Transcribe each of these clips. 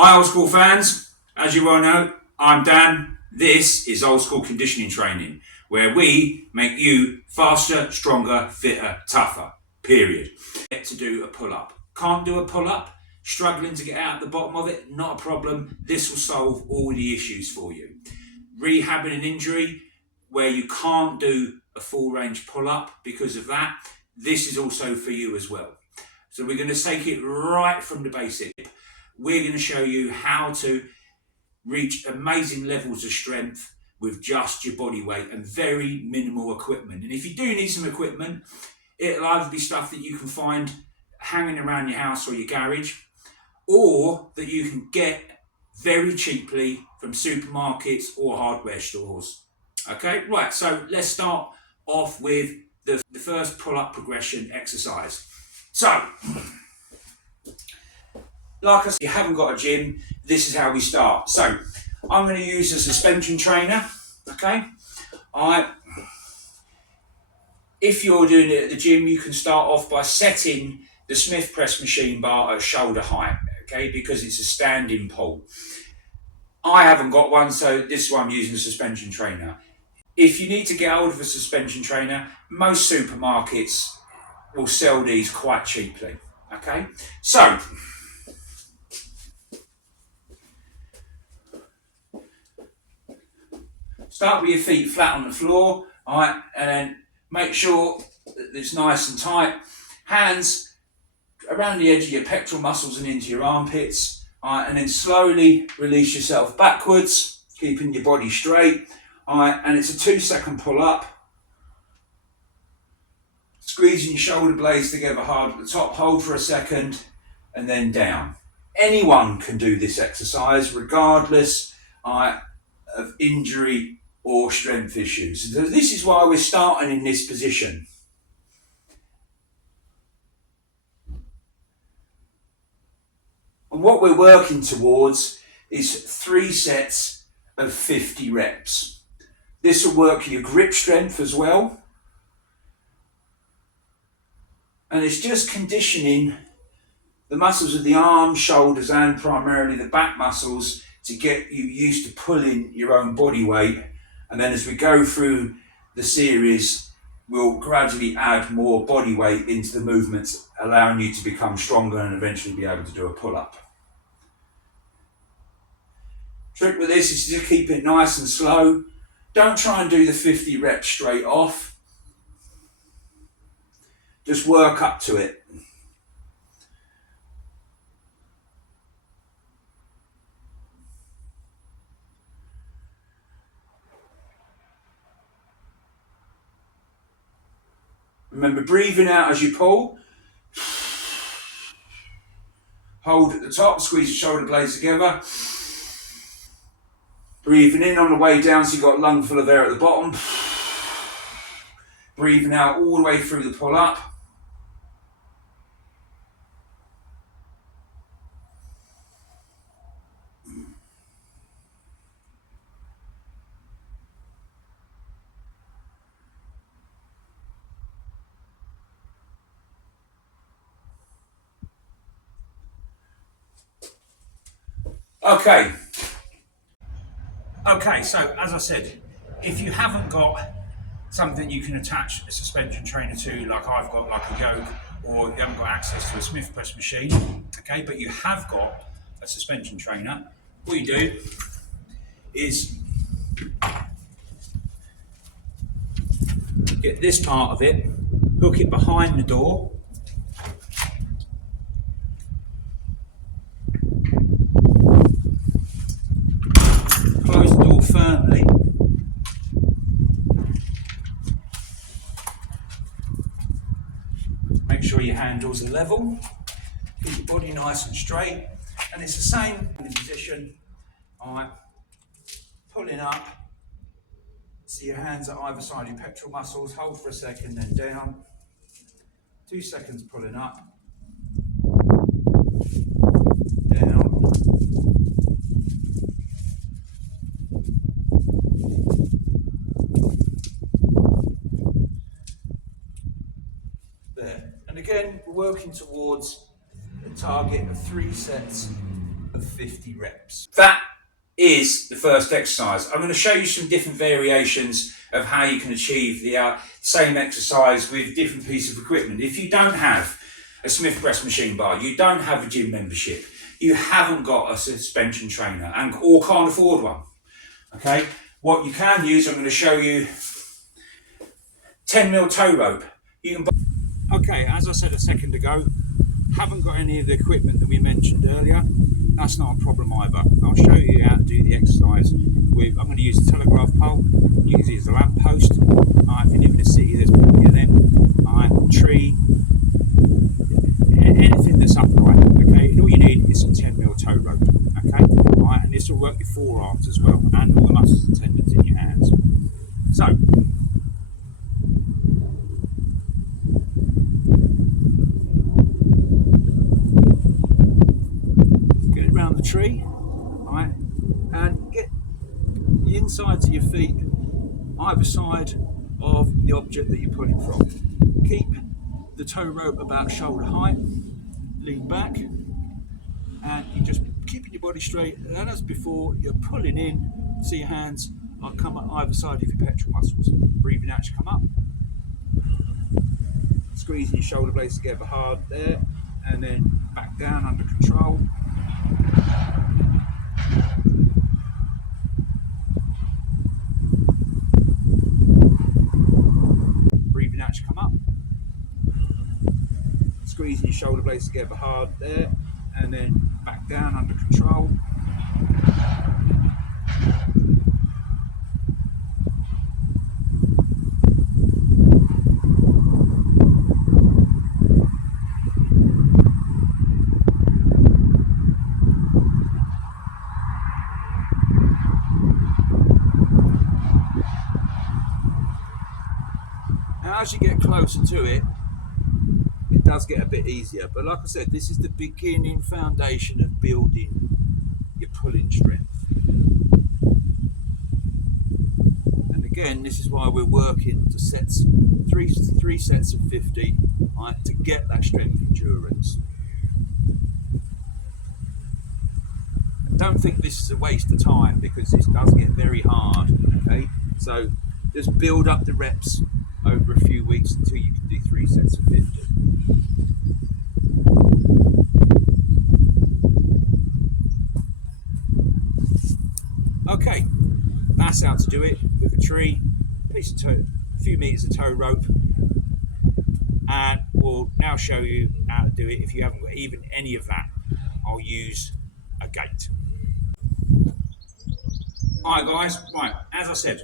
Hi old school fans, as you well know, I'm Dan. This is Old School Conditioning Training, where we make you faster, stronger, fitter, tougher, period. Get to do a pull-up. Can't do a pull-up, struggling to get out the bottom of it, not a problem. This will solve all the issues for you. Rehabbing an injury where you can't do a full range pull-up because of that, this is also for you as well. So we're going to take it right from the basic. We're going to show you how to reach amazing levels of strength with just your body weight and very minimal equipment. And if you do need some equipment, it'll either be stuff that you can find hanging around your house or your garage, or that you can get very cheaply from supermarkets or hardware stores. Okay, right, so let's start off with the first pull-up progression exercise. So, like I said, if you haven't got a gym, this is how we start. So, I'm going to use a suspension trainer, okay? If you're doing it at the gym, you can start off by setting the Smith press machine bar at shoulder height, okay? Because it's a standing pull. I haven't got one, so this is why I'm using a suspension trainer. If you need to get hold of a suspension trainer, most supermarkets will sell these quite cheaply, okay? So, start with your feet flat on the floor, all right, and then make sure that it's nice and tight. Hands around the edge of your pectoral muscles and into your armpits, all right, and then slowly release yourself backwards, keeping your body straight, all right, and it's a 2-second pull up. Squeezing your shoulder blades together hard at the top, hold for a second, and then down. Anyone can do this exercise regardless of injury or strength issues. So this is why we're starting in this position. And what we're working towards is 3 sets of 50 reps. This will work your grip strength as well. And it's just conditioning the muscles of the arms, shoulders, and primarily the back muscles to get you used to pulling your own body weight. And then as we go through the series, we'll gradually add more body weight into the movements, allowing you to become stronger and eventually be able to do a pull-up. Trick with this is to just keep it nice and slow. Don't try and do the 50 reps straight off. Just work up to it. Remember, breathing out as you pull. Hold at the top, squeeze your shoulder blades together. Breathing in on the way down so you've got a lung full of air at the bottom. Breathing out all the way through the pull up. Okay, so as I said, if you haven't got something you can attach a suspension trainer to, like I've got, like a yoke, or you haven't got access to a Smith press machine, okay, but you have got a suspension trainer, what you do is get this part of it, hook it behind the door, close the door firmly, make sure your handles are level, keep your body nice and straight, and it's the same in position, alright, pulling up, so your hands are either side of your pectoral muscles, hold for a second, then down, 2 seconds pulling up, down, there. And again, we're working towards a target of 3 sets of 50 reps. That is the first exercise. I'm going to show you some different variations of how you can achieve the same exercise with different pieces of equipment. If you don't have a Smith press machine bar, you don't have a gym membership, you haven't got a suspension trainer or can't afford one, okay, what you can use, I'm going to show you 10mm toe rope. Okay, as I said a second ago, haven't got any of the equipment that we mentioned earlier. That's not a problem either. I'll show you how to do the exercise with, I'm going to use a telegraph pole, use it as a lamp post. If you live in a city, there's plenty of them. Tree, anything that's upright, okay? And all you need is some 10mm toe rope, okay? And this will work your forearms as well, and all the muscles and tendons in your hands. So, around the tree, right, and get the insides of your feet either side of the object that you're pulling from. Keep the toe rope about shoulder height, lean back, and you're just keeping your body straight. And as before, you're pulling in, so your hands are come up either side of your pectoral muscles. Breathing out, you come up, squeezing your shoulder blades together hard there, and then back down under control. Breathing out, you come up, squeezing your shoulder blades together hard there, and then back down under control. Now, as you get closer to it, it does get a bit easier. But like I said, this is the beginning foundation of building your pulling strength. And again, this is why we're working to sets, three sets of 50, right, to get that strength endurance. And don't think this is a waste of time, because this does get very hard. Okay, so just build up the reps over a few weeks until you can do 3 sets of 50. Okay, that's how to do it with a tree, a few meters of toe rope, and we'll now show you how to do it. If you haven't got even any of that, I'll use a gate. Alright guys, right, as I said,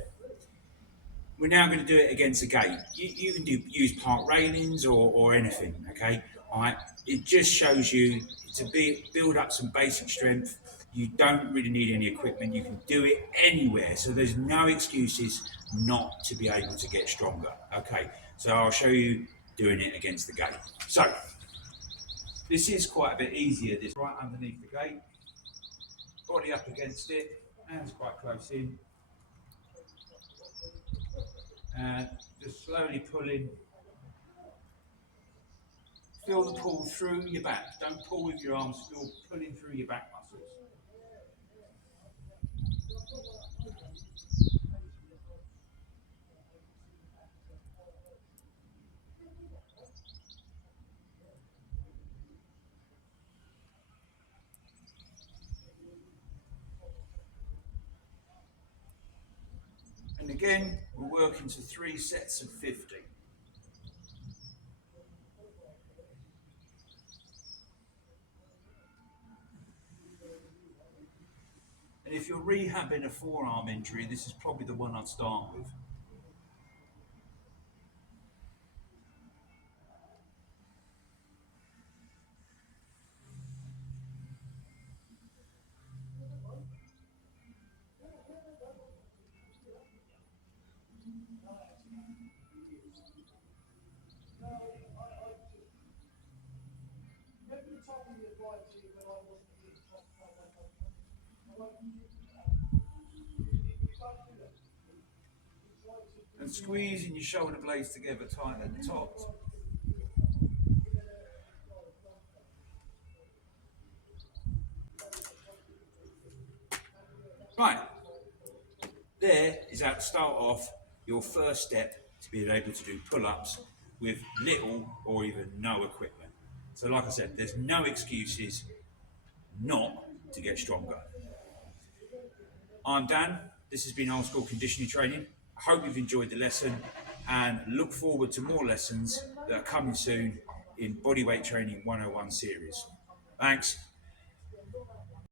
we're now going to do it against a gate. You can use park railings or anything, okay? Alright, it just shows you to build up some basic strength. You don't really need any equipment. You can do it anywhere. So there's no excuses not to be able to get stronger. Okay, so I'll show you doing it against the gate. So this is quite a bit easier. This right underneath the gate, body up against it, hands quite close in, and just slowly pulling. Feel the pull through your back. Don't pull with your arms, feel pulling through your back muscles. And again, we're working to 3 sets of 50. And if you're rehabbing a forearm injury, this is probably the one I'd start with. And squeezing your shoulder blades together tight at the top. Right, there is how to start off your first step to being able to do pull-ups with little or even no equipment. So like I said, there's no excuses not to get stronger. I'm Dan, this has been Old School Conditioning Training. I hope you've enjoyed the lesson and look forward to more lessons that are coming soon in Bodyweight Training 101 series. Thanks.